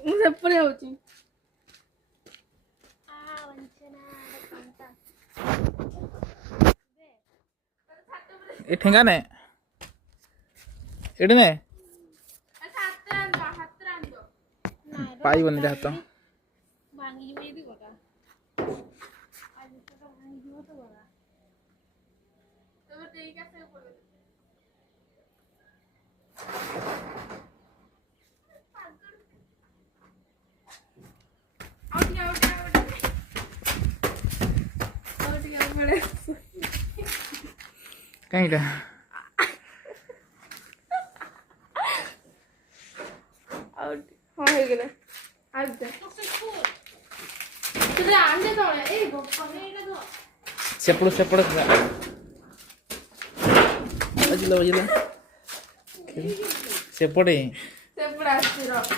ମୁଁ ସେପଟେ ଯାଉଛି। ଏ ଠେଙ୍ଗା ନେ ଏଠି ନେ ପାଇବନି ହାତ ଭାଙ୍ଗିଯିବ ଯଦି ଗଲା। ଭାଙ୍ଗିଯିବ ତ ଗଲା। ତମେ ଦେଇକି ଆସିବାକୁ ପଡିବ। କାହିଁଟା ହଁ ହେଇଗଲା। ଆଣେ ତଳେ ଏଇ ସେପଟ ସେପଟ ବଜିଲା ସେପଟେ ସେପଟେ ଆସିଛି।